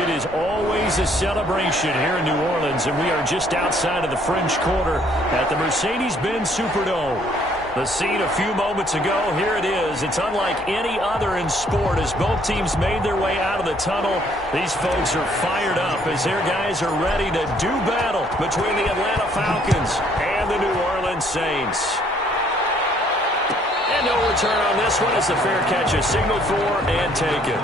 It is always a celebration here in New Orleans, and we are just outside of the French Quarter at the Mercedes-Benz Superdome. The scene a few moments ago, here it is. It's unlike any other in sport as both teams made their way out of the tunnel. These folks are fired up as their guys are ready to do battle between the Atlanta Falcons and the New Orleans Saints. And no return on this one as the fair catch is signaled for and taken.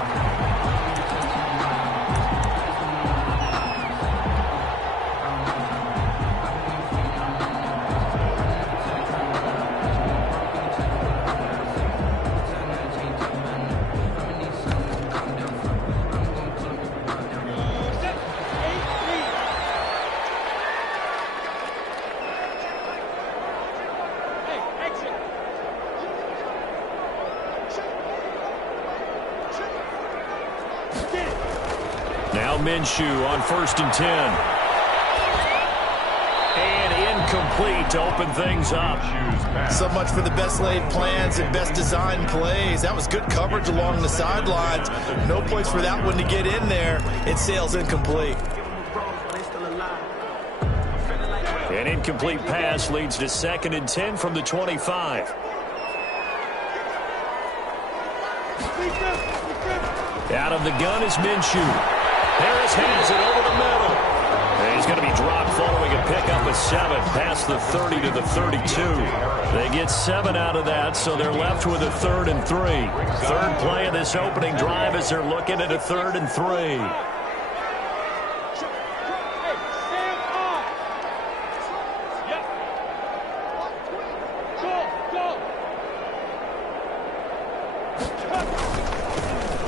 Now Minshew on 1st and 10. And incomplete to open things up. So much for the best laid plans and best designed plays. That was good coverage along the sidelines. No place for that one to get in there. It sails incomplete. An incomplete pass leads to 2nd and 10 from the 25. Out of the gun is Minshew. Harris has it over the middle. And he's going to be dropped following a pickup of 7 past the 30 to the 32. They get 7 out of that, so they're left with a 3rd and 3. Third play of this opening drive as they're looking at a 3rd and 3.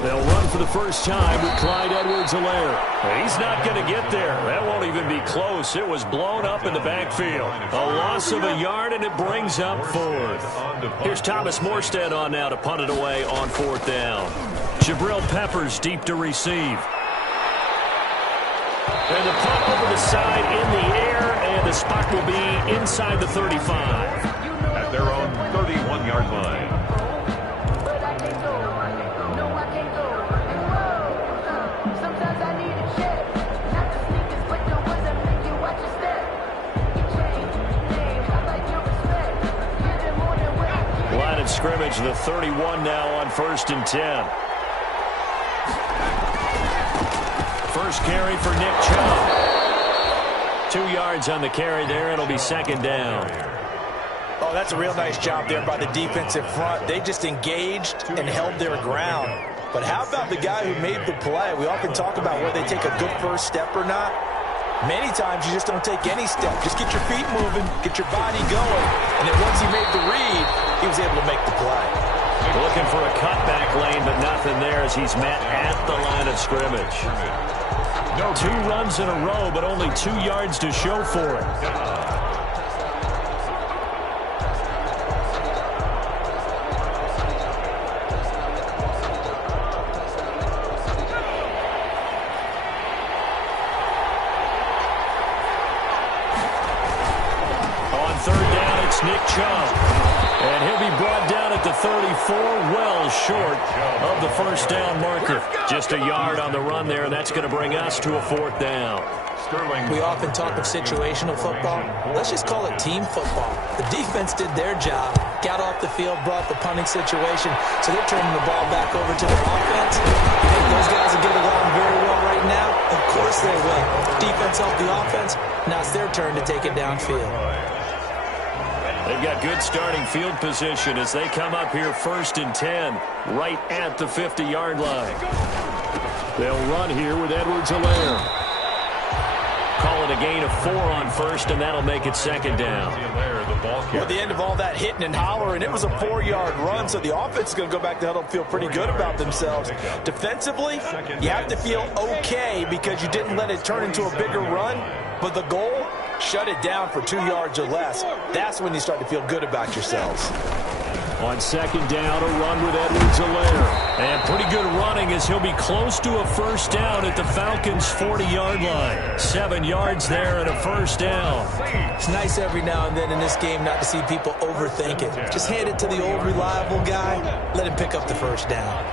They'll run for the first time with Clyde Edwards-Helaire. He's not going to get there. That won't even be close. It was blown up in the backfield. A loss of a yard, and it brings up 4th. Here's Thomas Morstead on now to punt it away on 4th down. Jabril Peppers deep to receive. And the punt over the side in the air, and the spot will be inside the 35. At their own 31-yard line. Scrimmage, the 31 now on 1st and 10. First carry for Nick Chubb. 2 yards on the carry there. It'll be 2nd down. Oh, that's a real nice job there by the defensive front. They just engaged and held their ground. But how about the guy who made the play? We often talk about whether they take a good first step or not. Many times you just don't take any step. Just get your feet moving, get your body going, and then once he made the read, he was able to make the play. Looking for a cutback lane, but nothing there as he's met at the line of scrimmage. 2 runs in a row, but only 2 yards to show for it. Nick Chubb. And he'll be brought down at the 34, well short of the first down marker. Just a yard on the run there, and that's going to bring us to a 4th down. We often talk of situational football. Let's just call it team football. The defense did their job, got off the field, brought the punting situation, so they're turning the ball back over to their offense. You think those guys will get along very well right now? Of course they will. Defense helped the offense. Now it's their turn to take it downfield. They've got good starting field position as they come up here 1st and 10, right at the 50-yard line. They'll run here with Edwards-Helaire. Call it a gain of 4 on 1st, and that'll make it 2nd down. Well, at the end of all that hitting and hollering, it was a 4-yard run, so the offense is going to go back to huddle and feel pretty good about themselves. Defensively, you have to feel okay because you didn't let it turn into a bigger run, but the goal, shut it down for 2 yards or less. That's when you start to feel good about yourselves. On 2nd down, a run with Edwards-Helaire. And pretty good running as he'll be close to a first down at the Falcons' 40-yard line. 7 yards there and a first down. It's nice every now and then in this game not to see people overthink it. Just hand it to the old reliable guy. Let him pick up the first down.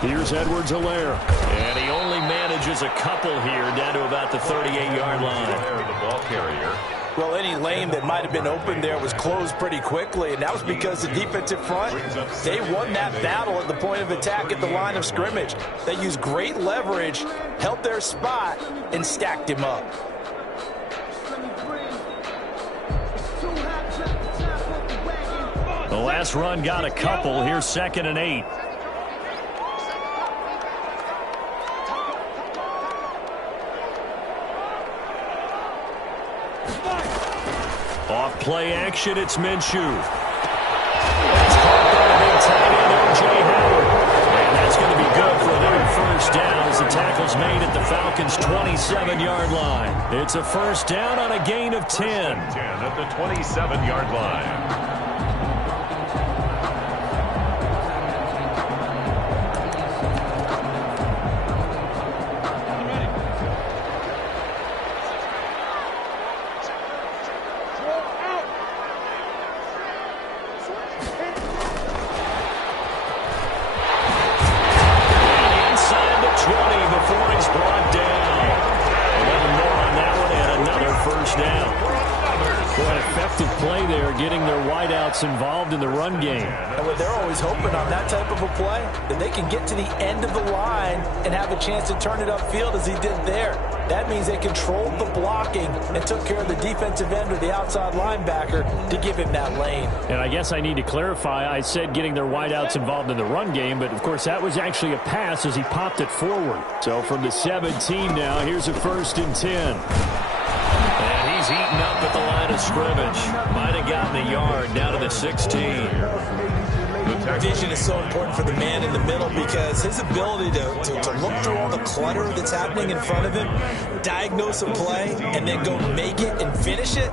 Here's Edwards-Helaire. And he only manages a couple here down to about the 38-yard line. The ball carrier. Well, any lane that might have been open there was closed pretty quickly, and that was because the defensive front, they won that battle at the point of attack at the line of scrimmage. They used great leverage, held their spot, and stacked him up. The last run got a couple. Here's 2nd and 8. Off play action, it's Minshew. That's caught by the big tight end, O.J. Howard. And that's going to be good for another first down as the tackle's made at the Falcons' 27-yard line. It's a first down on a gain of 10. 10 at the 27-yard line. Involved in the run game. And they're always hoping on that type of a play that they can get to the end of the line and have a chance to turn it upfield as he did there. That means they controlled the blocking and took care of the defensive end or the outside linebacker to give him that lane. And I guess I need to clarify, I said getting their wideouts involved in the run game, but of course that was actually a pass as he popped it forward. So from the 17 now, here's a 1st and 10. And he's eaten up at the line of scrimmage. Might have gotten a yard down to the 16. Vision is so important for the man in the middle because his ability to look through all the clutter that's happening in front of him, diagnose a play, and then go make it and finish it,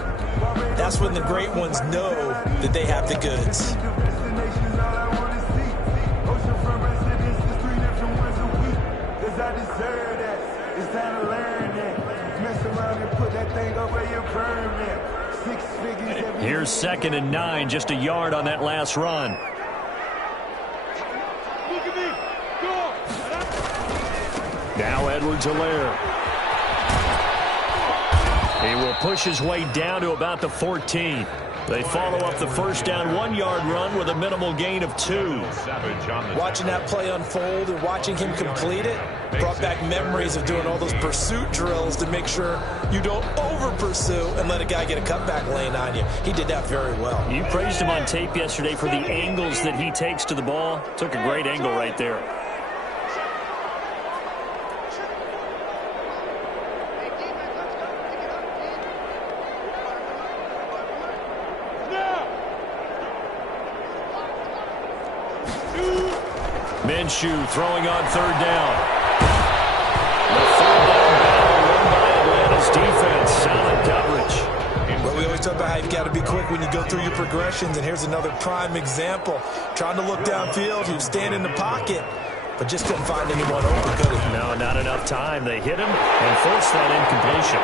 that's when the great ones know that they have the goods. Here's 2nd and 9, just a yard on that last run. Now Edwards-Helaire. He will push his way down to about the 14. They follow up the first down 1-yard run with a minimal gain of 2. Watching that play unfold and watching him complete it brought back memories of doing all those pursuit drills to make sure you don't over-pursue and let a guy get a cutback lane on you. He did that very well. You praised him on tape yesterday for the angles that he takes to the ball. Took a great angle right there. Minshew throwing on 3rd down. The 3rd down battle won by Atlanta's defense. Solid coverage. Well, we always talk about how you've got to be quick when you go through your progressions, and here's another prime example. Trying to look downfield, he was staying in the pocket, but just couldn't find anyone open, could he? No, not enough time. They hit him and forced that incompletion.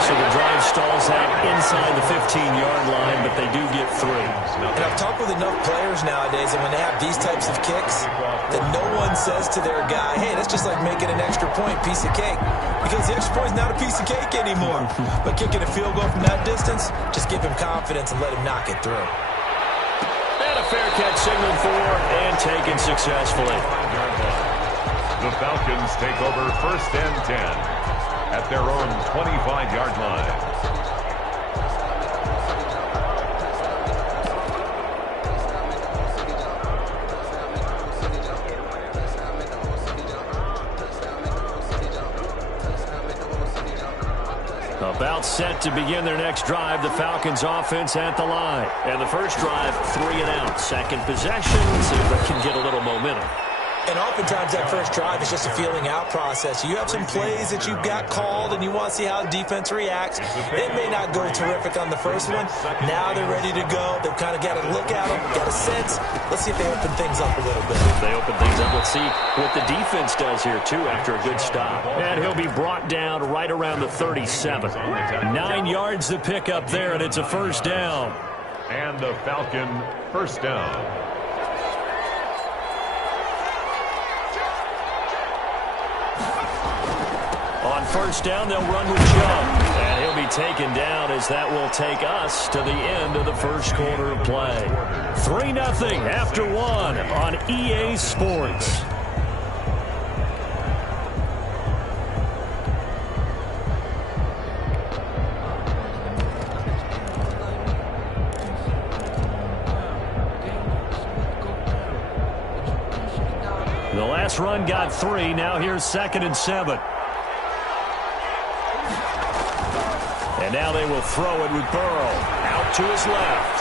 So the drive stalls out inside the 15-yard line, but they do get 3. And I've talked with enough players nowadays, and when they have these types of kicks, that no one says to their guy, hey, that's just like making an extra point, piece of cake. Because the extra point's not a piece of cake anymore. But kicking a field goal from that distance, just give him confidence and let him knock it through. And a fair catch signaled for and taken successfully. The Falcons take over 1st and 10. At their own 25-yard line. About set to begin their next drive, the Falcons offense at the line. And the first drive, 3 and out. Second possession, see if they can get a little momentum. And oftentimes that first drive is just a feeling out process. You have some plays that you've got called and you want to see how the defense reacts. It may not go terrific on the first one. Now they're ready to go. They've kind of got to look at them, got a sense. Let's see if they open things up a little bit. If they open things up, let's see what the defense does here, too, after a good stop. And he'll be brought down right around the 37. 9 yards to pick up there, and it's a first down. And the Falcon first down. first down, they'll run with Chubb. And he'll be taken down as that will take us to the end of the first quarter of play. 3-0 after 1 on EA Sports. The last run got 3. Now here's 2nd and 7. And now they will throw it with Burrow. Out to his left.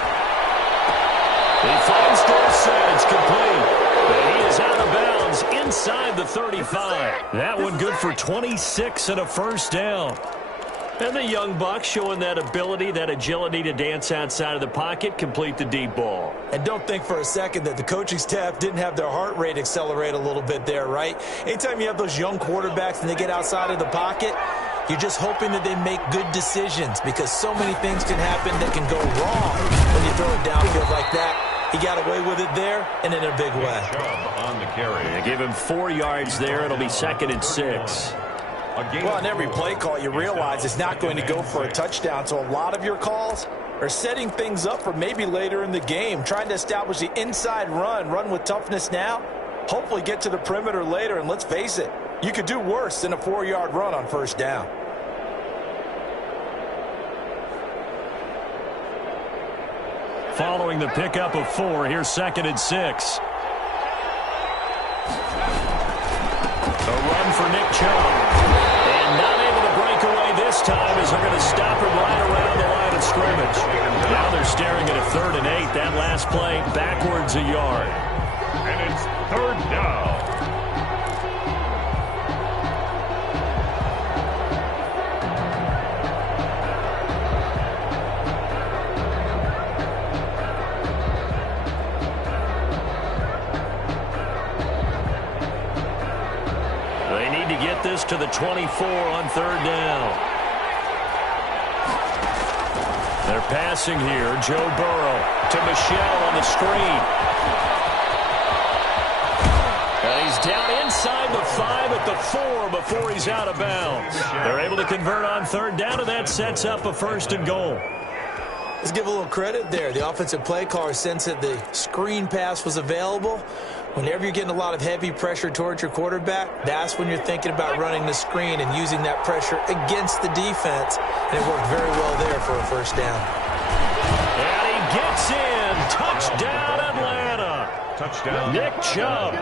He finds Dorsett. It's complete. But he is out of bounds inside the 35. That one good for 26 and a first down. And the young buck showing that ability, that agility to dance outside of the pocket, complete the deep ball. And don't think for a second that the coaching staff didn't have their heart rate accelerate a little bit there, right? Anytime you have those young quarterbacks and they get outside of the pocket, you're just hoping that they make good decisions because so many things can happen that can go wrong when you throw it downfield like that. He got away with it there and in a big way. On the carry. They give him 4 yards there. It'll be 2nd and 6. Well, on every play call, you realize it's not going to go for a touchdown. So a lot of your calls are setting things up for maybe later in the game, trying to establish the inside run with toughness now, hopefully get to the perimeter later. And let's face it, you could do worse than a 4-yard run on first down. Following the pickup of 4, here's 2nd and 6. A run for Nick Chubb. And not able to break away this time as they're going to stop him right around the line of scrimmage. Now they're staring at a 3rd and 8. That last play backwards a yard. And it's 3rd down. This to the 24 on 3rd down. They're passing here. Joe Burrow to Michel on the screen. And he's down inside the 5 at the 4 before he's out of bounds. They're able to convert on 3rd down, and that sets up a 1st and goal. Let's give a little credit there. The offensive play caller sensed that the screen pass was available. Whenever you're getting a lot of heavy pressure towards your quarterback, that's when you're thinking about running the screen and using that pressure against the defense. And it worked very well there for a 1st down. And he gets in. Touchdown, Atlanta. Touchdown. Nick Chubb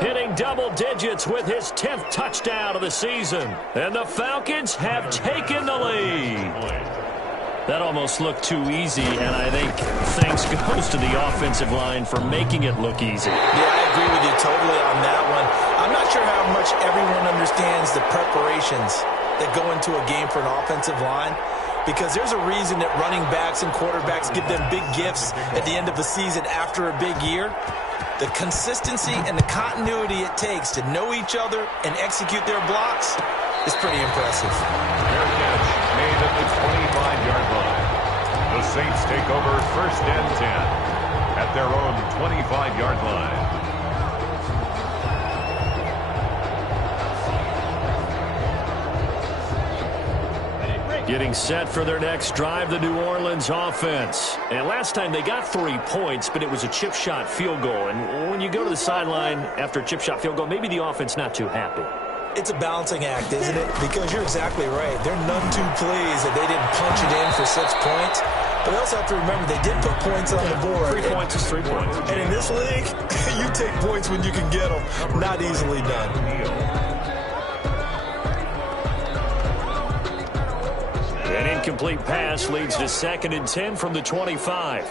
hitting double digits with his 10th touchdown of the season. And the Falcons have taken the lead. That almost looked too easy, and I think thanks goes to the offensive line for making it look easy. Yeah, I agree with you totally on that one. I'm not sure how much everyone understands the preparations that go into a game for an offensive line, because there's a reason that running backs and quarterbacks give them big gifts at the end of the season after a big year. The consistency and the continuity it takes to know each other and execute their blocks is pretty impressive. Fair catch made at the 25-yard line. The Saints take over 1st and 10 at their own 25-yard line. Getting set for their next drive, the New Orleans offense. And last time they got 3 points, but it was a chip shot field goal. And when you go to the sideline after a chip shot field goal, maybe the offense not too happy. It's a balancing act, isn't it? Because you're exactly right. They're none too pleased that they didn't punch it in for 6 points. But we also have to remember they did put points on the board. 3 points is 3 points. And in this league, you take points when you can get them. Not easily done. An incomplete pass leads to 2nd and 10 from the 25.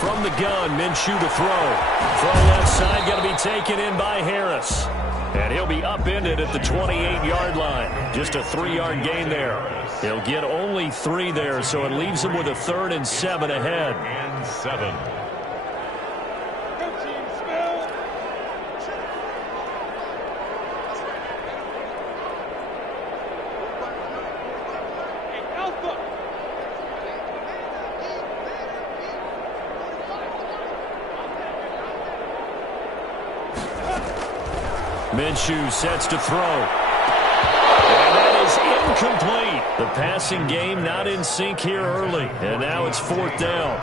From the gun, Minshew to throw. Throw left side, going to be taken in by Harris. And he'll be upended at the 28-yard line. Just a 3-yard gain there. He'll get only 3 there, so it leaves him with a 3rd and 7 ahead. And 7. Minshew sets to throw. And that is incomplete. The passing game not in sync here early. And now it's 4th down.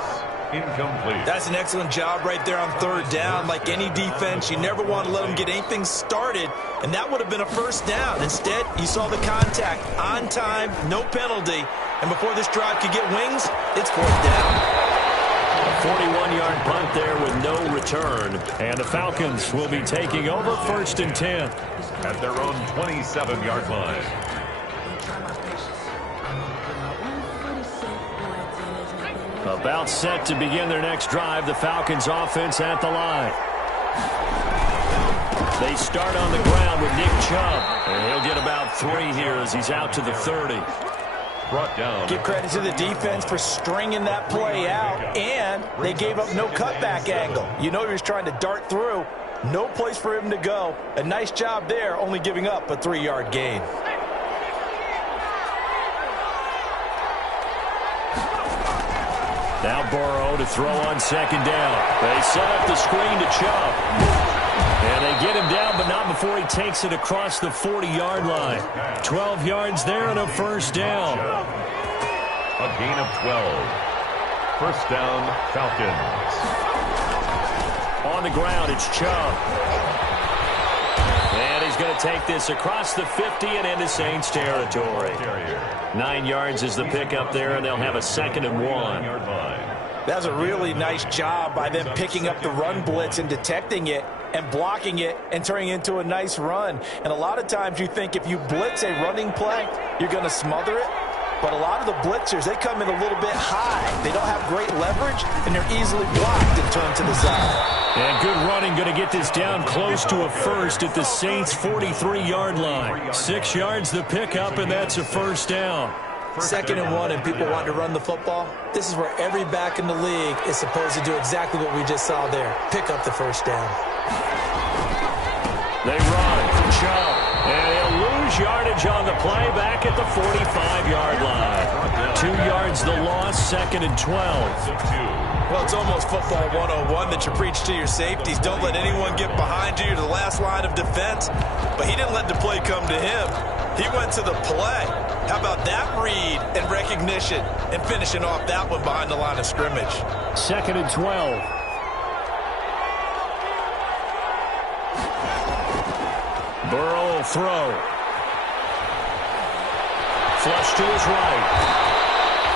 Incomplete. That's an excellent job right there on 3rd down. Like any defense, you never want to let them get anything started, and that would have been a 1st down. Instead, you saw the contact on time, no penalty, and before this drive could get wings, it's 4th down. A 41-yard punt there with no return, and the Falcons will be taking over 1st and 10. At their own 27-yard line. About set to begin their next drive, the Falcons offense at the line. They start on the ground with Nick Chubb, and he'll get about 3 here as he's out to the 30. Brought down. Give credit to the defense for stringing that play out, and they gave up no cutback angle. You know he was trying to dart through. No place for him to go. A nice job there, only giving up a 3-yard gain. Now Burrow to throw on 2nd down. They set up the screen to Chubb. And they get him down, but not before he takes it across the 40-yard line. 12 yards there and a 1st down. A gain of 12. 1st down, Falcons. On the ground, it's Chubb. And he's going to take this across the 50 and into Saints territory. 9 yards is the pickup there, and they'll have a 2nd and 1. That was a really nice job by them picking up the run blitz and detecting it and blocking it and turning it into a nice run. And a lot of times you think if you blitz a running play, you're going to smother it. But a lot of the blitzers, they come in a little bit high. They don't have great leverage, and they're easily blocked and turned to the side. And good running, going to get this down close to a 1st at the Saints' 43-yard line. 6 yards the pickup, and that's a 1st down. 2nd and 1, and people want to run the football. This is where every back in the league is supposed to do exactly what we just saw there. Pick up the 1st down. They run. Chubb. And he'll lose yardage on the play back at the 45-yard line. 2 yards the loss, 2nd and 12. Well, it's almost football 101 that you preach to your safeties. Don't let anyone get behind you to the last line of defense. But he didn't let the play come to him. He went to the play. How about that read and recognition and finishing off that one behind the line of scrimmage? 2nd and 12. Burrow will throw. Flush to his right.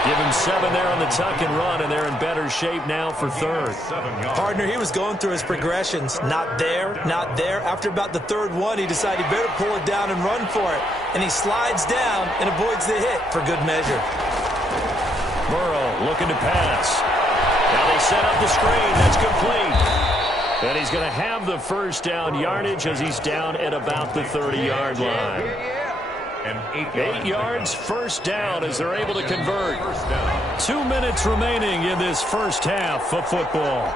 Give him 7 there on the tuck and run, and they're in better shape now for 3rd. Partner, he was going through his progressions. Not there, not there. After about the 3rd one, he decided he better pull it down and run for it. And he slides down and avoids the hit for good measure. Burrow looking to pass. Now they set up the screen. That's complete. And he's going to have the 1st down yardage as he's down at about the 30-yard line. 8 yards, 1st down as they're able to convert. 2 minutes remaining in this 1st half of football.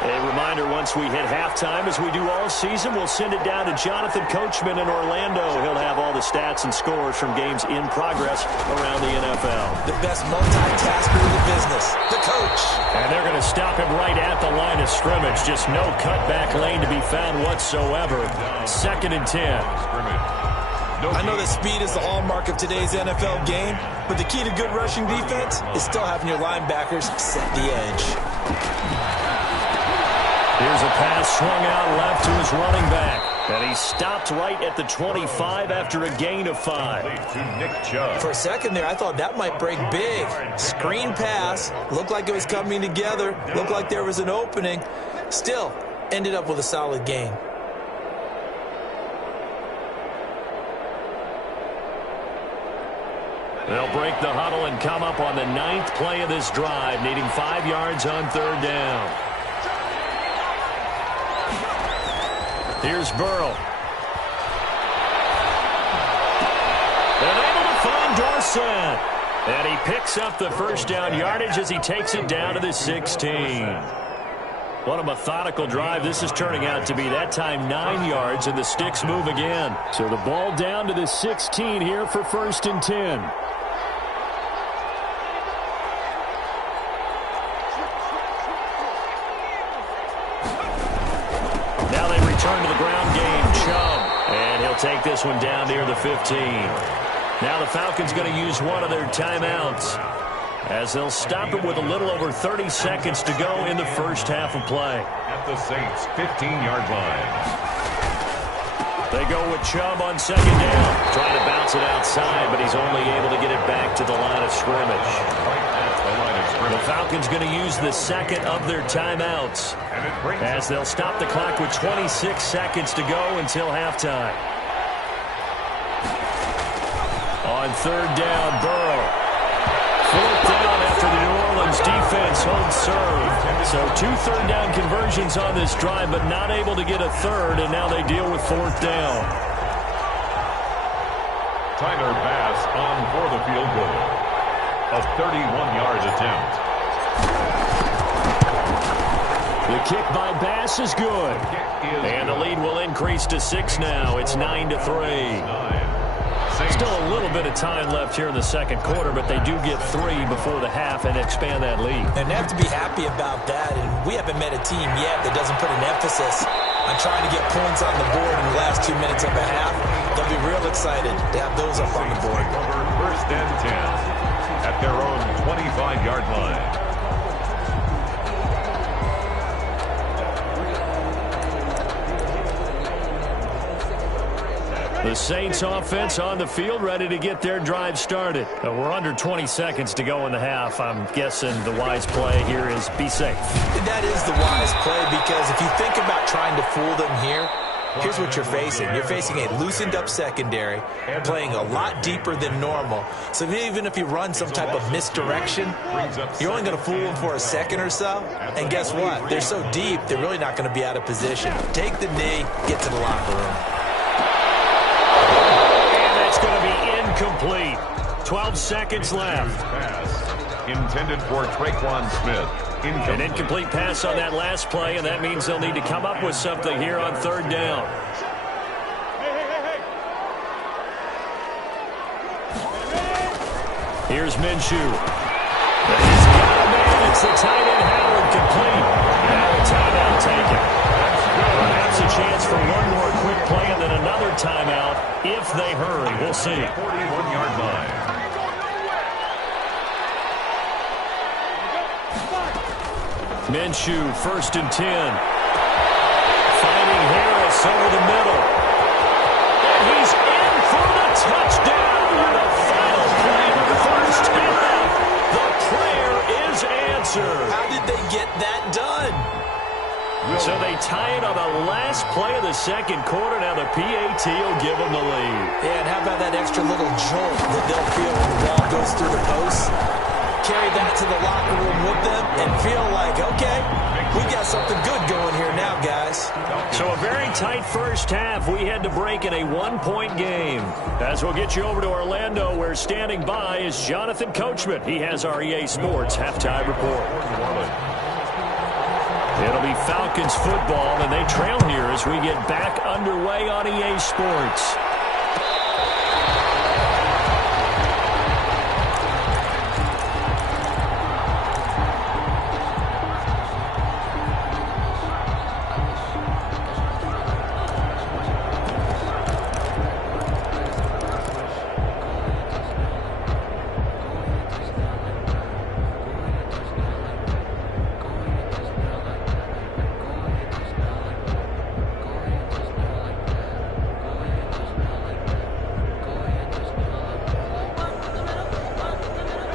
A reminder, once we hit halftime, as we do all season, we'll send it down to Jonathan Coachman in Orlando. He'll have all the stats and scores from games in progress around the NFL. The best multitasker in the business, the coach. And they're going to stop him right at the line of scrimmage. Just no cutback lane to be found whatsoever. 2nd and 10. I know that speed is the hallmark of today's NFL game, but the key to good rushing defense is still having your linebackers set the edge. Here's a pass swung out left to his running back. And he stopped right at the 25 after a gain of 5. For a second there, I thought that might break big. Screen pass. Looked like it was coming together. Looked like there was an opening. Still, ended up with a solid gain. They'll break the huddle and come up on the 9th play of this drive, needing 5 yards on 3rd down. Here's Burrow. They're able to find Dorsett. And he picks up the 1st down yardage as he takes it down to the 16. What a methodical drive this is turning out to be. That time 9 yards, and the sticks move again. So the ball down to the 16 here for 1st and 10. Now they return to the ground game. take this one down near the 15. Now the Falcons going to use one of their timeouts, as they'll stop it with a little over 30 seconds to go in the first half of play. At the Saints' 15-yard line. They go with Chubb on second down. Trying to bounce it outside, but he's only able to get it back to the line of scrimmage. The Falcons going to use the second of their timeouts, as they'll stop the clock with 26 seconds to go until halftime. On third down, Burrow. Fourth down after the New Orleans defense holds serve. So 2 third-down conversions on this drive, but not able to get a third, and now they deal with fourth down. Tyler Bass on for the field goal. A 31-yard attempt. The kick by Bass is good. And the lead will increase to 6 now. It's 9-3. Still a little bit of time left here in the second quarter, but they do get 3 before the half and expand that lead. And they have to be happy about that. And we haven't met a team yet that doesn't put an emphasis on trying to get points on the board in the last 2 minutes of a half. They'll be real excited to have those up on the board. First and 10 at their own 25-yard line. The Saints offense on the field, ready to get their drive started. We're under 20 seconds to go in the half. I'm guessing the wise play here is be safe. That is the wise play, because if you think about trying to fool them here, here's what you're facing. You're facing a loosened up secondary, playing a lot deeper than normal. So even if you run some type of misdirection, you're only going to fool them for a second or so. And guess what? They're so deep, they're really not going to be out of position. Take the knee, get to the locker room. Going to be incomplete. 12 seconds left. Pass intended for Traquan Smith. An incomplete pass on that last play, and that means they'll need to come up with something here on third down. Here's Minshew. He's got a man. It's the tight end Howard, complete. Now a timeout taken. Perhaps a chance for one more quick play and then another timeout if they hurry. We'll see. 41-yard line. Minshew, 1st and 10. Finding Harris over the middle. And he's in for the touchdown. The final play of the first half. The prayer is answered. How did they get that done? So they tie it on the last play of the second quarter. Now the PAT will give them the lead. Yeah, and how about that extra little jolt that they'll feel when the ball goes through the post? Carry that to the locker room with them and feel like, okay, we got something good going here now, guys. So a very tight first half. We had to break in a 1-point game. As we'll get you over to Orlando, where standing by is Jonathan Coachman. He has our EA Sports halftime report. It'll be Falcons football, and they trail here as we get back underway on EA Sports.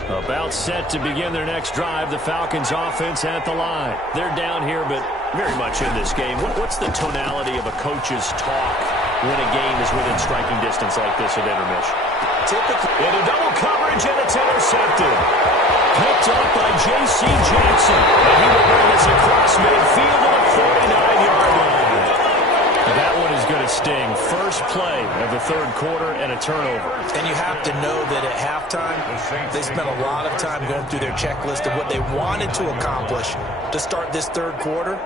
About set to begin their next drive. The Falcons offense at the line. They're down here, but very much in this game. What's the tonality of a coach's talk when a game is within striking distance like this at intermission? Typically, into double coverage, and it's intercepted. Picked up by J.C. Jackson. And he will bring us across midfield to the 49-yard line. That one is going to sting. First play of the third quarter and a turnover. And you have to know that at halftime, they spent a lot of time going through their checklist of what they wanted to accomplish to start this third quarter.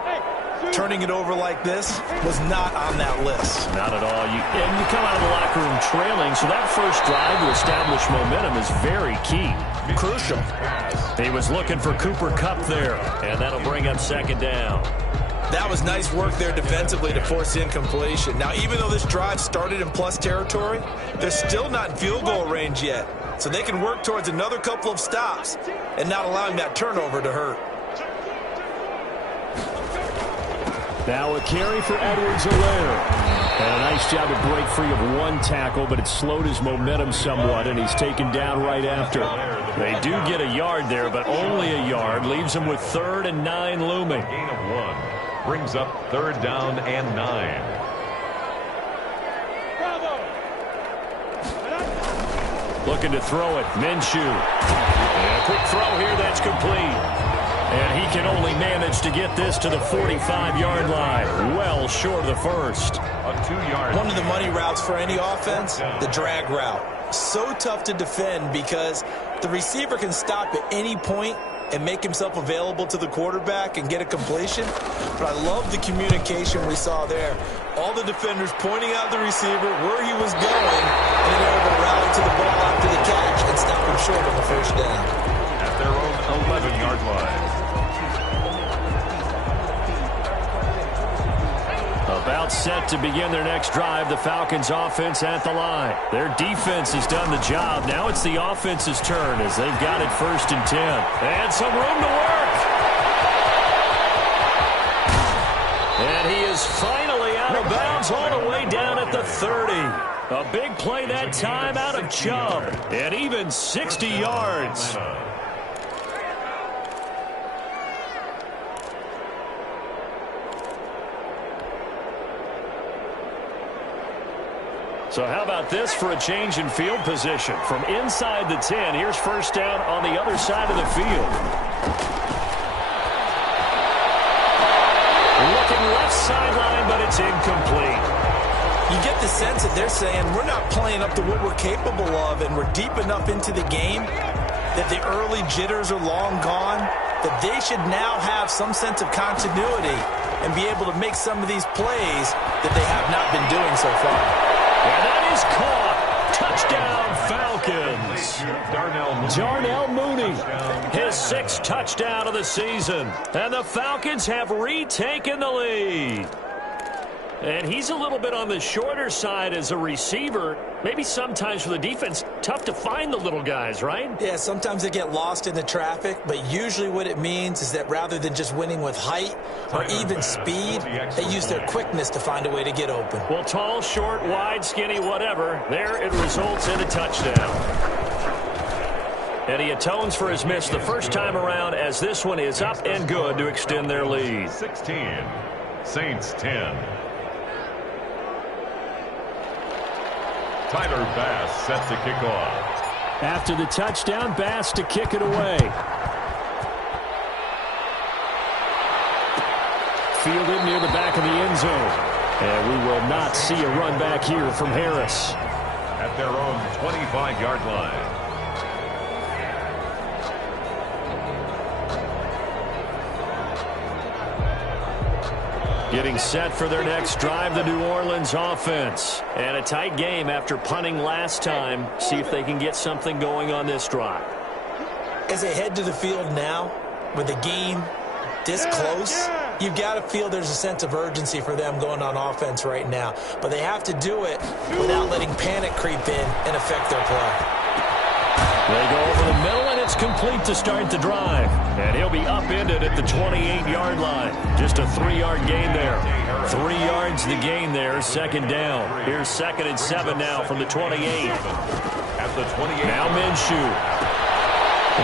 Turning it over like this was not on that list. Not at all. And you come out of the locker room trailing, so that first drive to establish momentum is very key. Crucial. He was looking for Cooper Kupp there, and that'll bring up second down. That was nice work there defensively to force the incompletion. Now, even though this drive started in plus territory, they're still not in field goal range yet. So they can work towards another couple of stops and not allowing that turnover to hurt. Now a carry for Edwards-Helaire. And a nice job to break free of one tackle, but it slowed his momentum somewhat, and he's taken down right after. They do get a yard there, but only a yard. Leaves him with 3rd and 9 looming. Gain of 1 brings up 3rd down and 9. Looking to throw it. Minshew. And a quick throw here that's complete. And he can only manage to get this to the 45-yard line. Well short of the first. A 2-yard. One of the money routes for any offense, the drag route. So tough to defend because the receiver can stop at any point and make himself available to the quarterback and get a completion. But I love the communication we saw there. All the defenders pointing out the receiver, where he was going, and then able to rally to the ball after the catch and stop him short on the first down. At their own 11-yard line. About set to begin their next drive, the Falcons offense at the line. Their defense has done the job. Now it's the offense's turn as they've got it 1st and 10. And some room to work. And he is finally out of bounds all the way down at the 30. A big play that time out of Chubb. And even 60 yards. So how about this for a change in field position? From inside the 10, here's 1st down on the other side of the field. Looking left sideline, but it's incomplete. You get the sense that they're saying we're not playing up to what we're capable of, and we're deep enough into the game that the early jitters are long gone, that they should now have some sense of continuity and be able to make some of these plays that they have not been doing so far. And that is caught. Touchdown, Falcons. Darnell Mooney, his 6th touchdown of the season. And the Falcons have retaken the lead. And he's a little bit on the shorter side as a receiver. Maybe sometimes for the defense, tough to find the little guys, right? Yeah, sometimes they get lost in the traffic, but usually what it means is that rather than just winning with height or even speed, they use their quickness to find a way to get open. Well, tall, short, wide, skinny, whatever, there it results in a touchdown. And he atones for his miss the first time around as this one is up and good to extend their lead. 16, Saints 10. Tyler Bass set to kick off. After the touchdown, Bass to kick it away. Fielded near the back of the end zone. And we will not see a run back here from Harris. At their own 25-yard line. Getting set for their next drive, the New Orleans offense. And a tight game after punting last time. See if they can get something going on this drive. As they head to the field now, with the game this close, you've got to feel there's a sense of urgency for them going on offense right now. But they have to do it without letting panic creep in and affect their play. They go over the middle, and it's complete to start the drive. And he'll be upended at the 28-yard line. Just a 3-yard gain there. 3 yards the gain there, 2nd down. Here's 2nd and 7 now from the 28. At the 28. Now Minshew.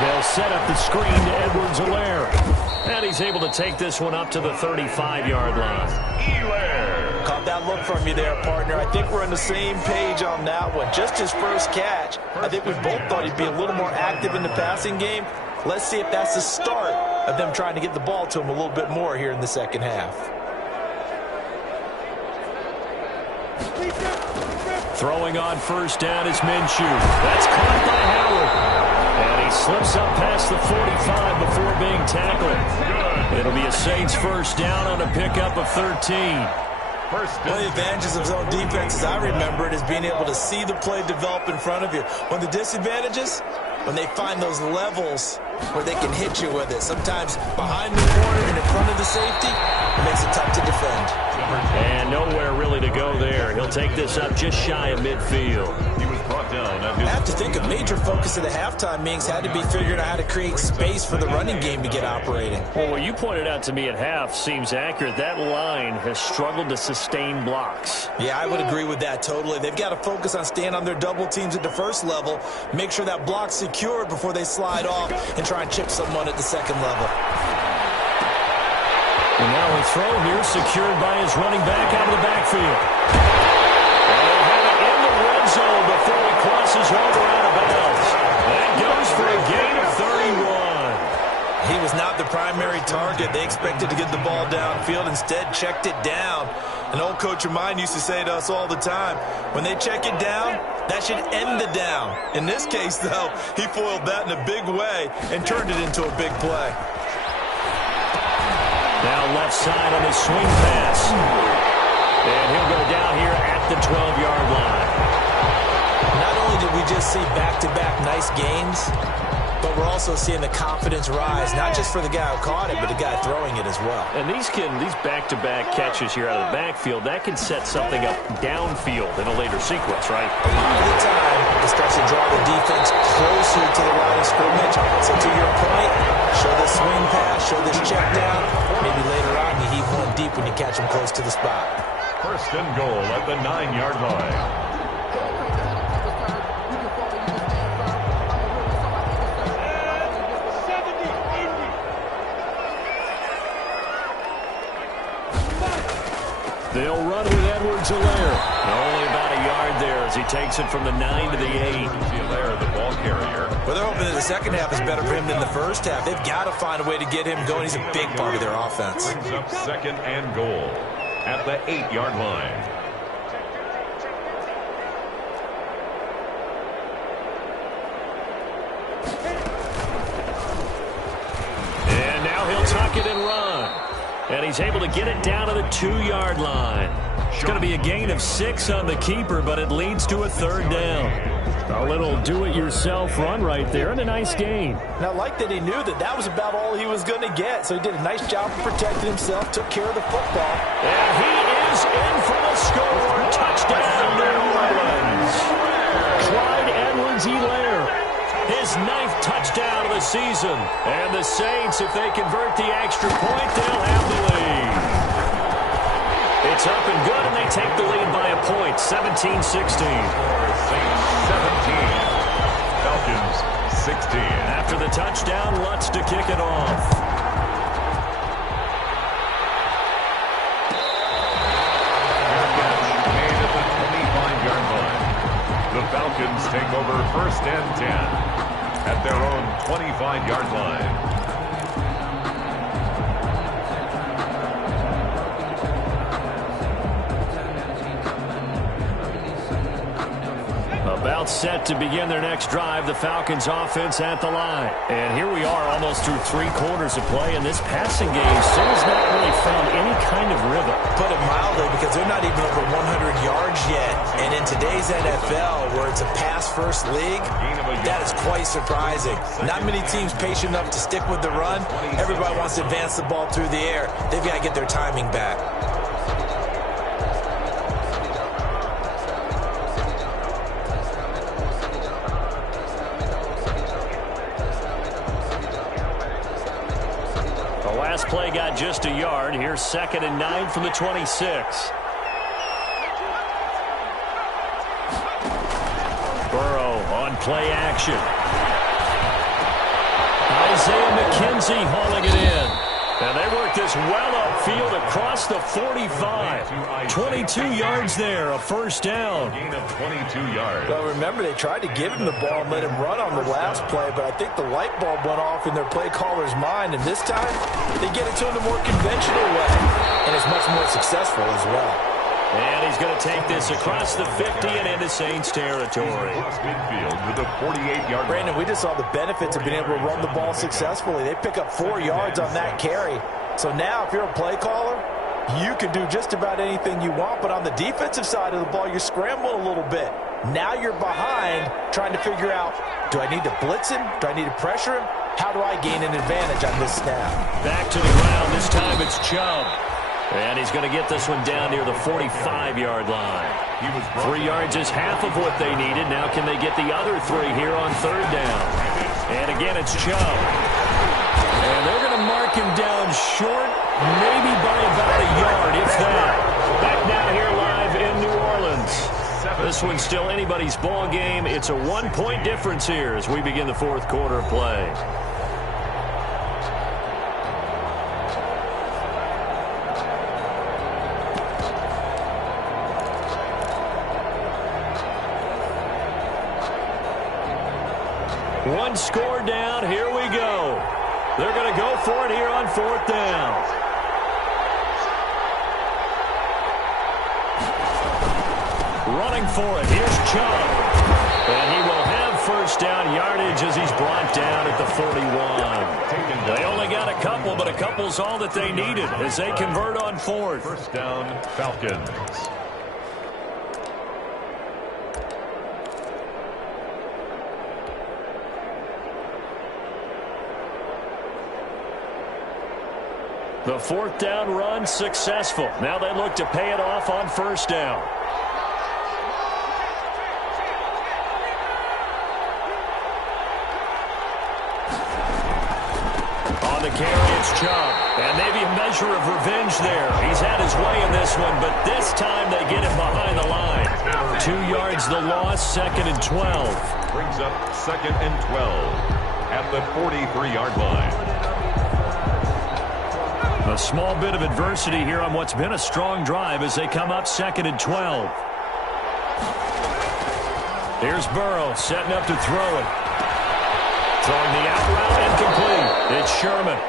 They'll set up the screen to Edwards-Helaire. And he's able to take this one up to the 35-yard line. Caught that look from you there, partner. I think we're on the same page on that one. Just his first catch. I think we both thought he'd be a little more active in the passing game. Let's see if that's the start of them trying to get the ball to him a little bit more here in the second half. Throwing on 1st down is Minshew. That's caught by Howard. And he slips up past the 45 before being tackled. It'll be a Saints 1st down on a pickup of 13. One of the advantages of zone defense, as I remember it, is being able to see the play develop in front of you. One of the disadvantages, when they find those levels where they can hit you with it. Sometimes behind the corner and in front of the safety, it makes it tough He'll take this up just shy of midfield. He was brought down at I have to think a major focus of the halftime meetings had to be figuring out how to create space for the running game to get operating. Well, what you pointed out to me at half seems accurate. That line has struggled to sustain blocks. Yeah, I would agree with that totally. They've got to focus on staying on their double teams at the first level, make sure that block's secured before they slide off and try and chip someone at the second level. And now a throw here secured by his running back out of the backfield. And they'll have it in the red zone before he crosses over out of bounds. That goes for a gain of 31. He was not the primary target. They expected to get the ball downfield, instead checked it down. An old coach of mine used to say to us all the time, when they check it down, that should end the down. In this case, though, he foiled that in a big way and turned it into a big play. Now left side on his swing pass. And he'll go down here at the 12-yard line. Not only did we just see back-to-back nice games, but we're also seeing the confidence rise, not just for the guy who caught it, but the guy throwing it as well. And these back-to-back catches here out of the backfield, that can set something up downfield in a later sequence, right? A lot of the time, it starts to draw the defense closer to the line of scrimmage. So to your point, show this swing pass, show this check down. Maybe later on you heave one deep when you catch them close to the spot. First and goal at the 9-yard line. They'll run with Edwards-Helaire. Only about a yard there as he takes it from the 9 to the 8. Helaire, the ball carrier. Well, they're hoping that the second half is better for him than the first half. They've got to find a way to get him going. He's a big part of their offense. Brings up second and goal at the 8-yard line. And now he'll tuck it and run. And he's able to get it down to the 2-yard line. It's going to be a gain of 6 on the keeper, but it leads to a third down. A little do-it-yourself run right there and a nice gain. And I like that he knew that that was about all he was going to get. So he did a nice job of protecting himself, took care of the football. And he is in for the score. Touchdown, New Orleans. Clyde Edwards-Helaire, his 9th touchdown of the season. And the Saints, if they convert the extra point, they'll have the lead. It's up and good, and they take the lead by a point, 17-16. Saints 17, Falcons 16. After the touchdown, Lutz to kick it off. Made at the 25-yard line. The Falcons take over first and 10 at their own 25-yard line. About set to begin their next drive, the Falcons offense at the line. And here we are almost through 3 quarters of play, and this passing game still has not really found any kind of rhythm. Put it mildly, because they're not even over 100 yards yet. And in today's NFL, where it's a pass-first league, that is quite surprising. Not many teams patient enough to stick with the run. Everybody wants to advance the ball through the air. They've got to get their timing back. Play got just a yard. Here's 2nd and 9 from the 26. Burrow on play action. Isaiah McKenzie hauling it in. And they work this well upfield across the 45. 22 yards there, a first down. Gain of 22 yards. Well, remember, they tried to give him the ball and let him run on the last play, but I think the light bulb went off in their play caller's mind, and this time they get it to him the more conventional way, and it's much more successful as well. And he's going to take this across the 50 and into Saints territory. Across midfield with a 48-yard. Brandon, we just saw the benefits of being able to run the ball successfully. They pick up 4 yards on that carry. So now, if you're a play caller, you can do just about anything you want. But on the defensive side of the ball, you're scrambling a little bit. Now you're behind, trying to figure out, do I need to blitz him? Do I need to pressure him? How do I gain an advantage on this snap? Back to the ground. This time it's Chubb. And he's going to get this one down near the 45-yard line. 3 yards is half of what they needed. Now can they get the other 3 here on third down? And again, it's Chubb. And they're going to mark him down short, maybe by about a yard, if that. Back now here live in New Orleans. This one's still anybody's ball game. It's a 1-point difference here as we begin the fourth quarter of play. One score down. Here we go. They're going to go for it here on fourth down. Running for it. Here's Chubb. And he will have first down yardage as he's brought down at the 41. They only got a couple, but a couple's all that they needed as they convert on fourth. First down, Falcons. The fourth down run successful. Now they look to pay it off on first down. On the carry, it's Chubb. And maybe a measure of revenge there. He's had his way in this one, but this time they get him behind the line. 2 yards the loss, second and 12. Brings up second and 12 at the 43-yard line. A small bit of adversity here on what's been a strong drive as they come up second and 12. Here's Burrow setting up to throw it. Throwing the out route incomplete. It's Sherman.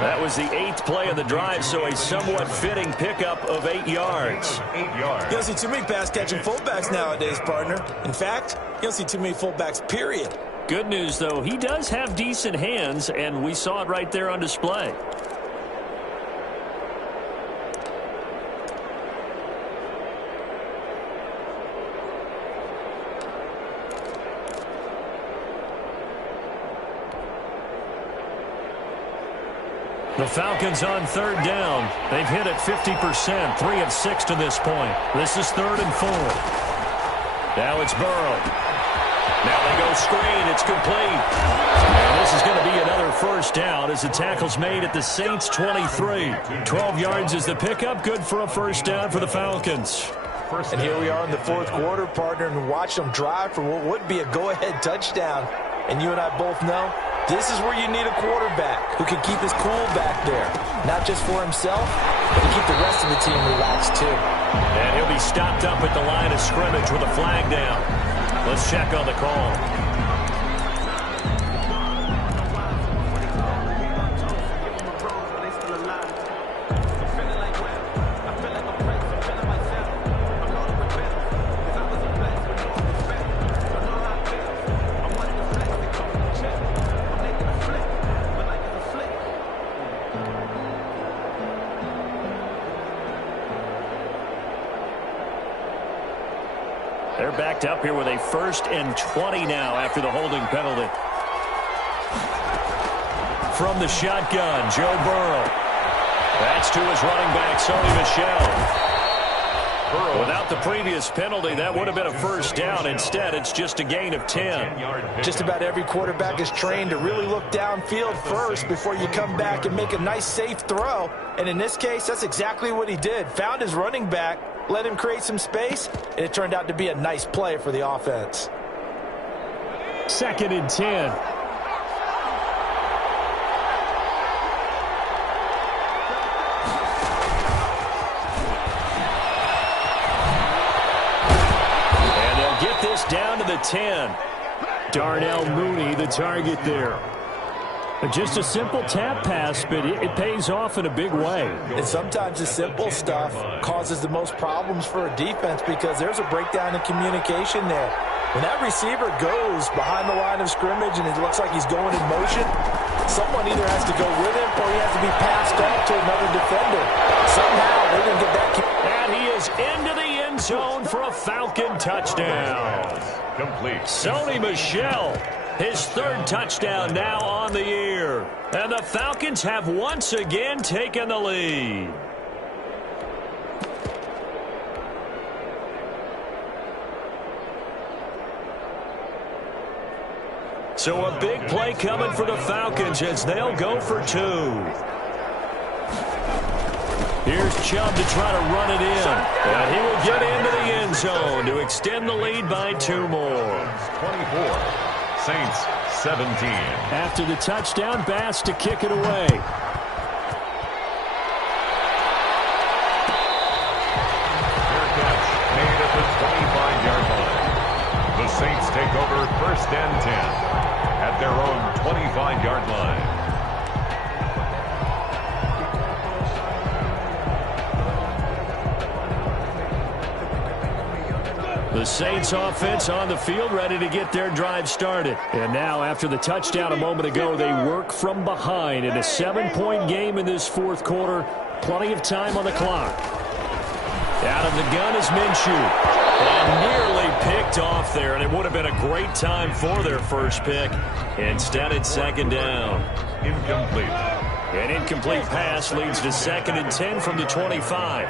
That was the 8th play of the drive, so a somewhat fitting pickup of 8 yards. 8 yards. You don't see too many pass-catching fullbacks nowadays, partner. In fact, you don't see too many fullbacks, period. Good news, though, he does have decent hands, and we saw it right there on display. The Falcons on third down. They've hit it 50%, 3 of 6 to this point. This is 3rd and 4. Now it's Burrow. Now they go screen. It's complete. And this is going to be another first down as the tackle's made at the Saints' 23. 12 yards is the pickup. Good for a first down for the Falcons. And here we are in the fourth quarter, partner, and watch them drive for what would be a go-ahead touchdown. And you and I both know this is where you need a quarterback who can keep his cool back there. Not just for himself, but to keep the rest of the team relaxed too. And he'll be stopped up at the line of scrimmage with a flag down. Let's check on the call. They're backed up here with a 1st and 20 now after the holding penalty. From the shotgun, Joe Burrow. That's to his running back, Sony Michel. Without the previous penalty, that would have been a first down. Instead, it's just a gain of 10. Just about every quarterback is trained to really look downfield first before you come back and make a nice, safe throw. And in this case, that's exactly what he did. Found his running back, let him create some space, and it turned out to be a nice play for the offense. 2nd and 10. And they'll get this down to the 10. Darnell Mooney, the target there. Just a simple tap pass, but it pays off in a big way. And sometimes the simple stuff causes the most problems for a defense because there's a breakdown in communication there. When that receiver goes behind the line of scrimmage and it looks like he's going in motion, someone either has to go with him or he has to be passed off to another defender. Somehow they didn't get that. And he is into the end zone for a Falcon touchdown. Complete. Sony Michel. His 3rd touchdown now on. on the year. And the Falcons have once again taken the lead. 7 And the Falcons have once again taken the lead. So a big play coming for the Falcons as they'll go for 2. Here's Chubb to try to run it in. And he will get into the end zone to extend the lead by 2 more. 24, Saints 17. After the touchdown, Bass to kick it away. Fair catch made at the 25-yard line. The Saints take over 1st and 10 at their own 25-yard line. The Saints offense on the field ready to get their drive started. And now after the touchdown a moment ago, they work from behind in a 7-point game in this 4th quarter. Plenty of time on the clock. Out of the gun is Minshew. And nearly picked off there, and it would have been a great time for their first pick. Instead, it's 2nd down. Incomplete. An incomplete pass leads to 2nd and 10 from the 25.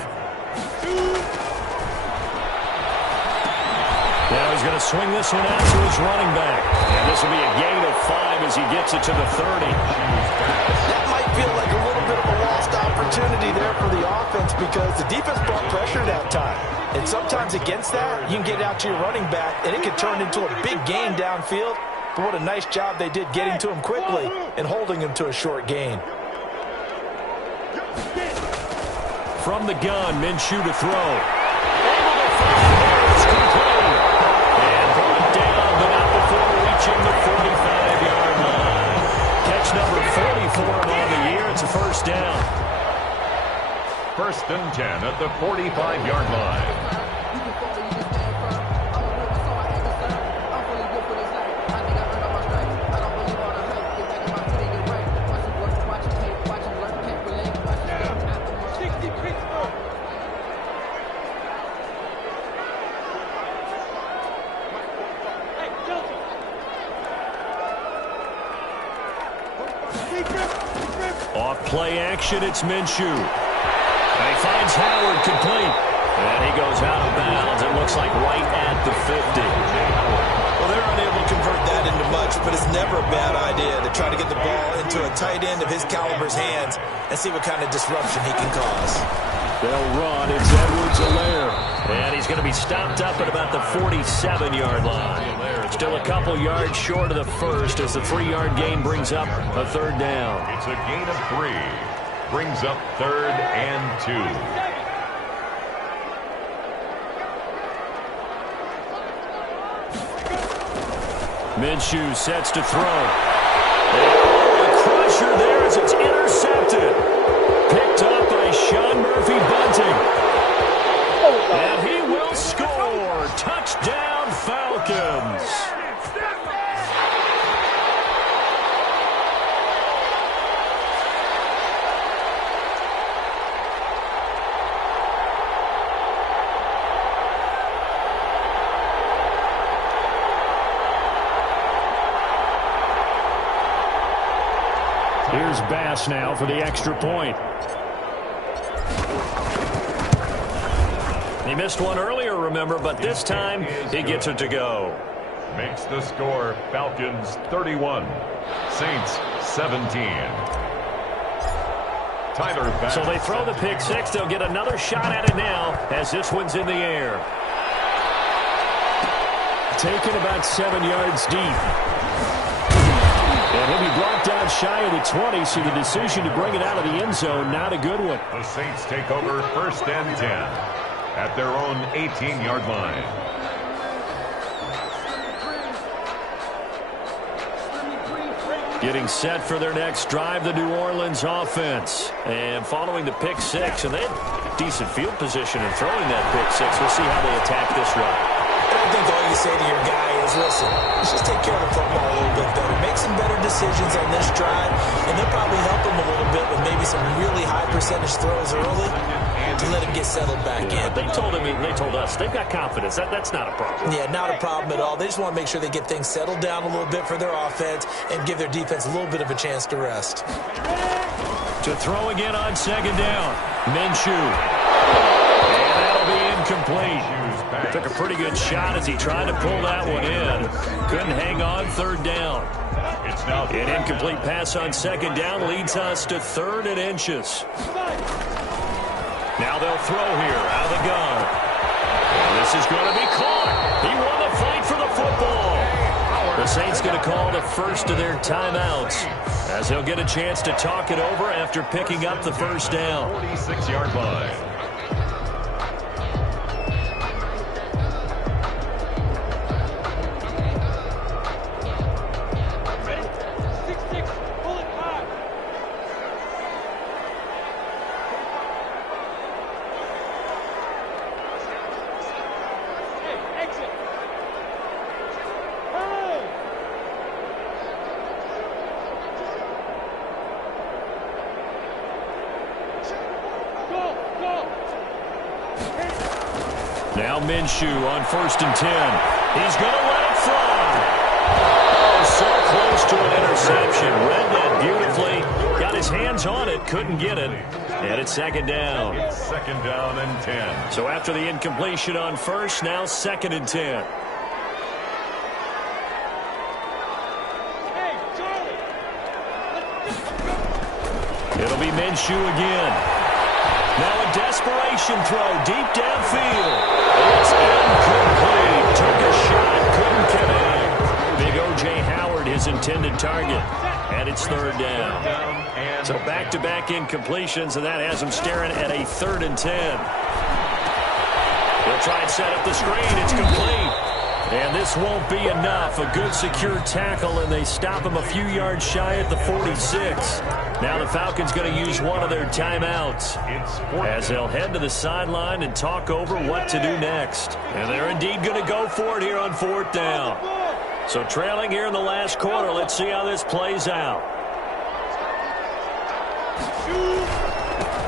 Now he's going to swing this one out to his running back. And this will be a gain of 5 as he gets it to the 30. That might feel like a little bit of a lost opportunity there for the offense because the defense brought pressure that time. And sometimes against that, you can get out to your running back, and it can turn into a big gain downfield. But what a nice job they did getting to him quickly and holding him to a short gain. From the gun, Minshew to throw. Able to find there. It's complete. And brought down, but not before reaching the 45-yard line. Catch number 44 on the year. It's a 1st down. 1st and 10 at the 45-yard line. Off play action, it's Minshew. And he finds Howard complete. And he goes out of bounds. It looks like right at the 50. Well, they're unable to convert that into much, but it's never a bad idea to try to get the ball into a tight end of his caliber's hands and see what kind of disruption he can cause. They'll run. It's Edwards-Helaire. And he's going to be stopped up at about the 47-yard line. Still a couple yards short of the first as the 3-yard gain brings up a 3rd down. It's a gain of 3. Brings up 3rd and 2. Minshew sets to throw. Oh, a crusher there as it's intercepted. Picked up by Sean Murphy-Bunting. And he will score. Touchdown, Falcons. Here's Bass now for the extra point. He missed one earlier, remember, but this time he gets it to go. Makes the score Falcons 31, Saints 17. Tyler Bass. So they throw the pick 6. They'll get another shot at it now as this one's in the air. Taken about 7 yards deep. And he'll be brought down shy of the 20, so the decision to bring it out of the end zone, not a good one. The Saints take over 1st and 10 at their own 18-yard line. Getting set for their next drive, the New Orleans offense. And following the pick 6, and they had decent field position in throwing that pick 6. We'll see how they attack this run. I think all you say to your guy is, listen, let's just take care of the football a little bit better. Make some better decisions on this drive, and they'll probably help him a little bit with maybe some really high percentage throws early to let him get settled back in. They told him, they told us, they've got confidence. That's not a problem. Yeah, not a problem at all. They just want to make sure they get things settled down a little bit for their offense and give their defense a little bit of a chance to rest. To throw again on 2nd down. Minshew. And that'll be incomplete. Took a pretty good shot as he tried to pull that one in. Couldn't hang on, third down. An incomplete pass on second down leads us to 3rd and inches. Now they'll throw here out of the gun. And this is going to be caught. He won the fight for the football. The Saints going to call the first of their timeouts as he'll get a chance to talk it over after picking up the first down. 46-yard line. Now Minshew on 1st and 10. He's going to let it fly. Oh, so close to an interception. Read that beautifully. Got his hands on it. Couldn't get it. And it's 2nd down. It's 2nd down and 10. So after the incompletion on 1st, now 2nd and 10. It'll be Minshew again. Now a desperation throw deep downfield. It's incomplete. Took a shot, couldn't connect. Big O.J. Howard, his intended target. And it's 3rd down. So back-to-back incompletions, and that has him staring at a 3rd and 10. He'll try and set up the screen. It's complete. And this won't be enough. A good secure tackle, and they stop him a few yards shy at the 46. Now the Falcons going to use one of their timeouts as they'll head to the sideline and talk over what to do next. And they're indeed going to go for it here on 4th down. So trailing here in the last quarter, let's see how this plays out.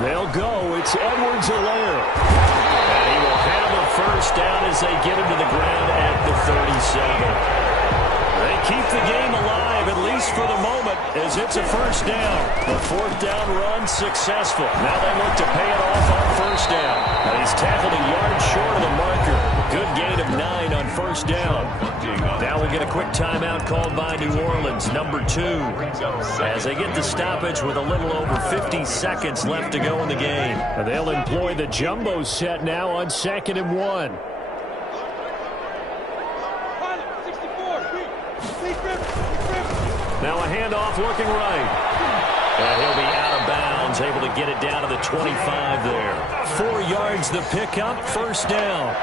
They'll go. It's Edwards-Helaire. And he will have a first down as they get him to the ground at the 37. They keep the game alive, at least for the moment, as it's a first down. The 4th down run successful. Now they look to pay it off on 1st down. And he's tackled a yard short of the marker. Good gain of 9 on 1st down. Now we'll get a quick timeout called by New Orleans, number 2, as they get the stoppage with a little over 50 seconds left to go in the game. And they'll employ the jumbo set now on 2nd and 1. Now a handoff looking right. And he'll be out of bounds, able to get it down to the 25 there. 4 yards the pickup, 1st down.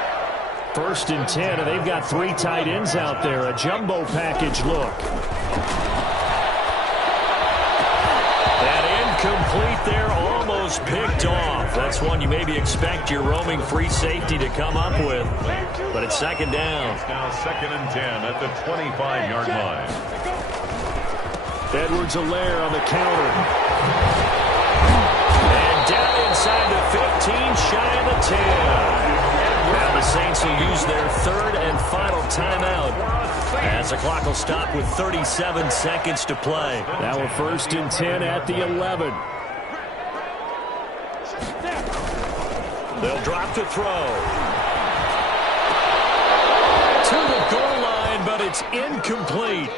1st and 10, and they've got 3 tight ends out there. A jumbo package look. And incomplete there, almost picked off. That's one you maybe expect your roaming free safety to come up with. But it's 2nd down. It's now 2nd and 10 at the 25-yard line. Edwards-Helaire on the counter. And down inside the 15, shy of the 10. Now the Saints will use their 3rd and final timeout as the clock will stop with 37 seconds to play. Now we're 1st and 10 at the 11. They'll drop to throw. To the goal line, but it's incomplete.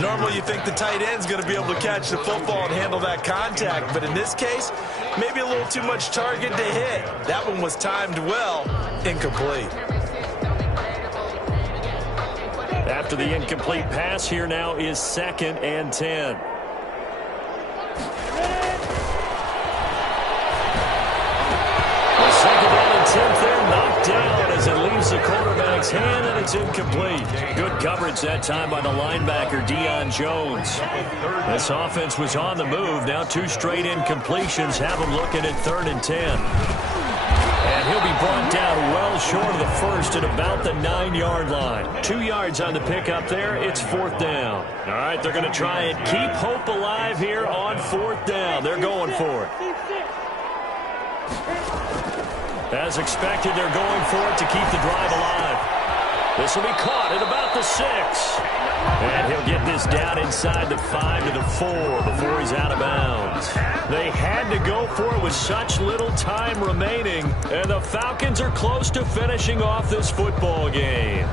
Normally you think the tight end's going to be able to catch the football and handle that contact, but in this case, maybe a little too much target to hit. That one was timed well. Incomplete. After the incomplete pass, here now is 2nd and 10. The 2nd down and 10th there, knocked down as it leaves the quarterback's hand, and it's incomplete. Good coverage that time by the linebacker, Deion Jones. This offense was on the move. Now 2 straight incompletions have them looking at 3rd and 10. And he'll be brought down well short of the 1st at about the 9-yard line. 2 yards on the pickup there. It's 4th down. All right, they're going to try and keep hope alive here on 4th down. They're going for it. As expected, they're going for it to keep the drive alive. This will be caught at about the 6. And he'll get this down inside the 5 to the 4 before he's out of bounds. They had to go for it with such little time remaining, and the Falcons are close to finishing off this football game.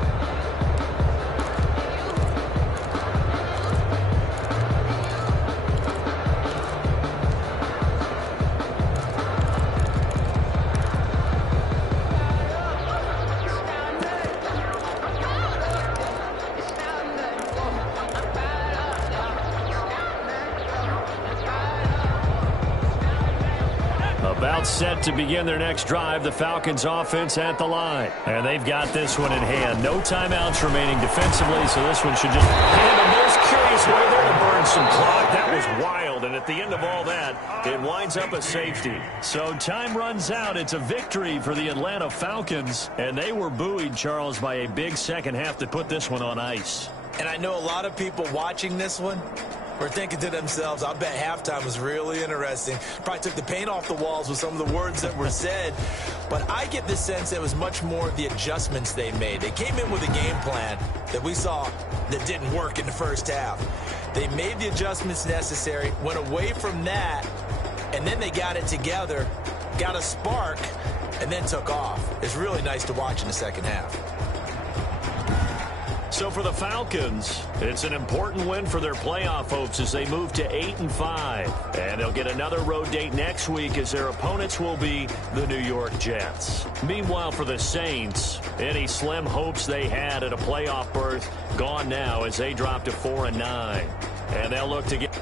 About set to begin their next drive, the Falcons offense at the line. And they've got this one in hand. No timeouts remaining defensively, so this one should just be the most curious way there to burn some clock. That was wild, and at the end of all that, it winds up a safety. So time runs out. It's a victory for the Atlanta Falcons, and they were buoyed, Charles, by a big second half to put this one on ice. And I know a lot of people watching this one were thinking to themselves, I bet halftime was really interesting. Probably took the paint off the walls with some of the words that were said. But I get the sense it was much more the adjustments they made. They came in with a game plan that we saw that didn't work in the first half. They made the adjustments necessary, went away from that, and then they got it together, got a spark, and then took off. It's really nice to watch in the second half. So for the Falcons, it's an important win for their playoff hopes as they move to 8-5. And they'll get another road date next week as their opponents will be the New York Jets. Meanwhile, for the Saints, any slim hopes they had at a playoff berth gone now as they drop to 4-9. And they'll look to get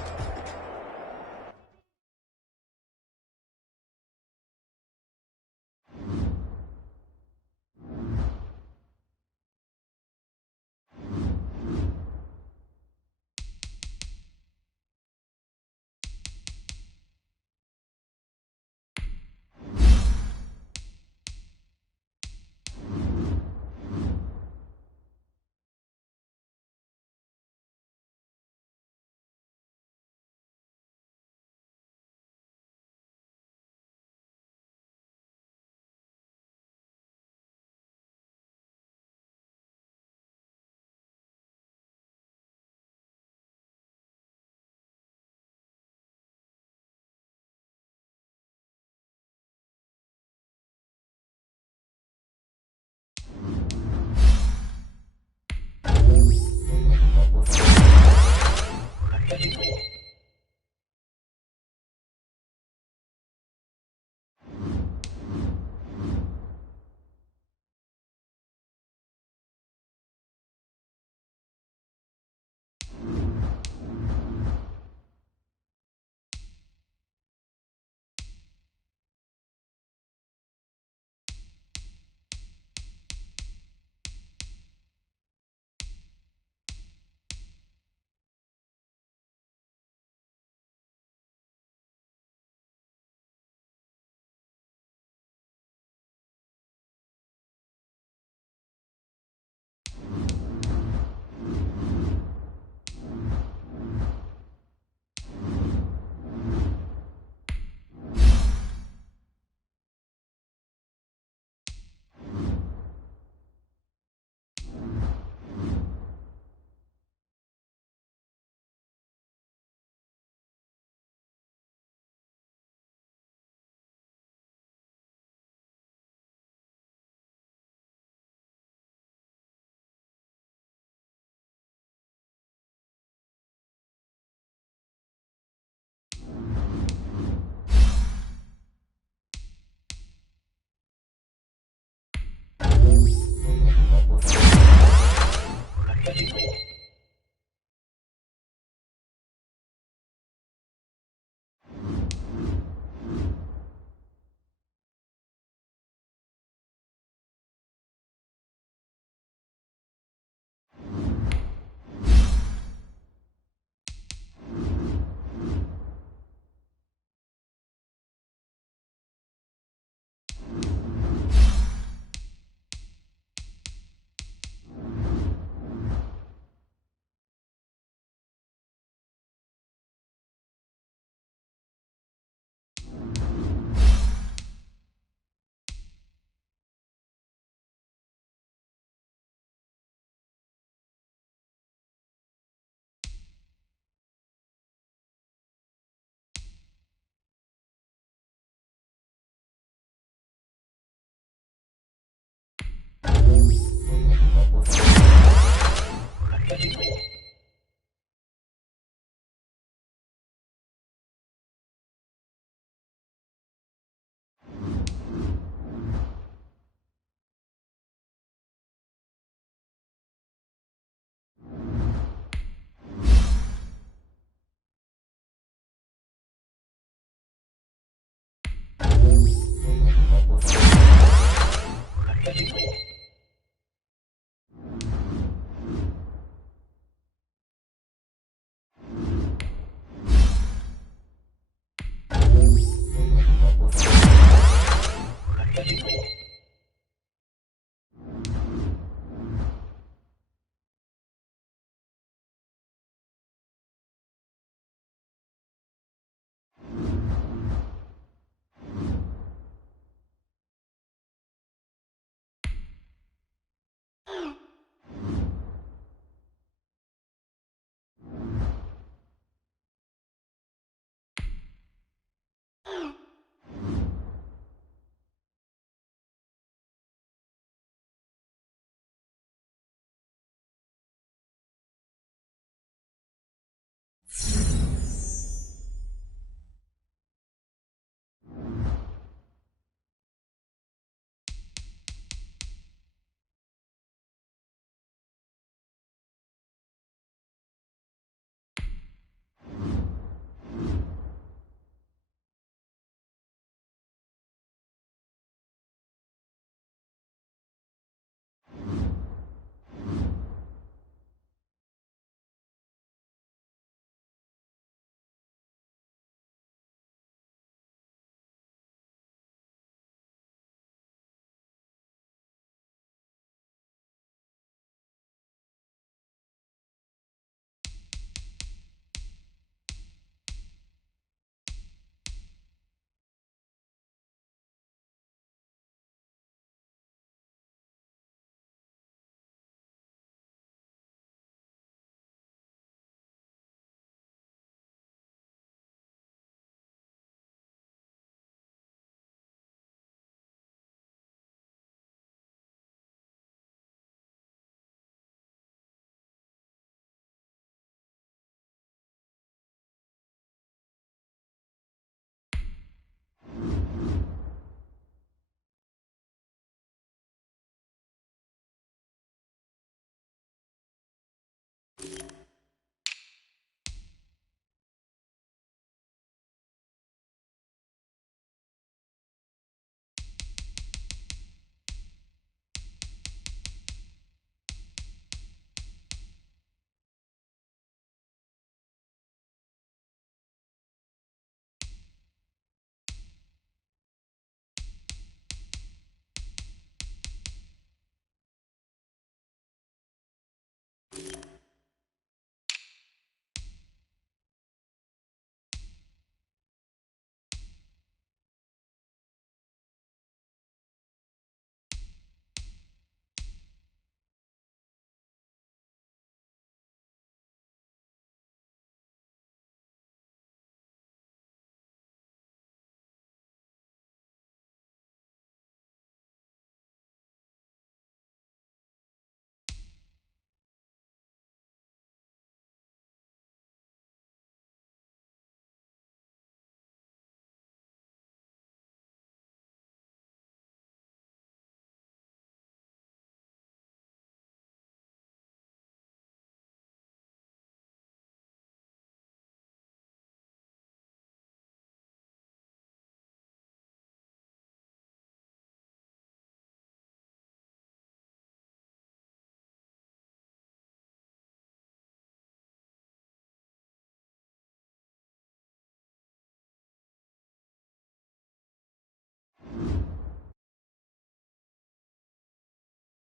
You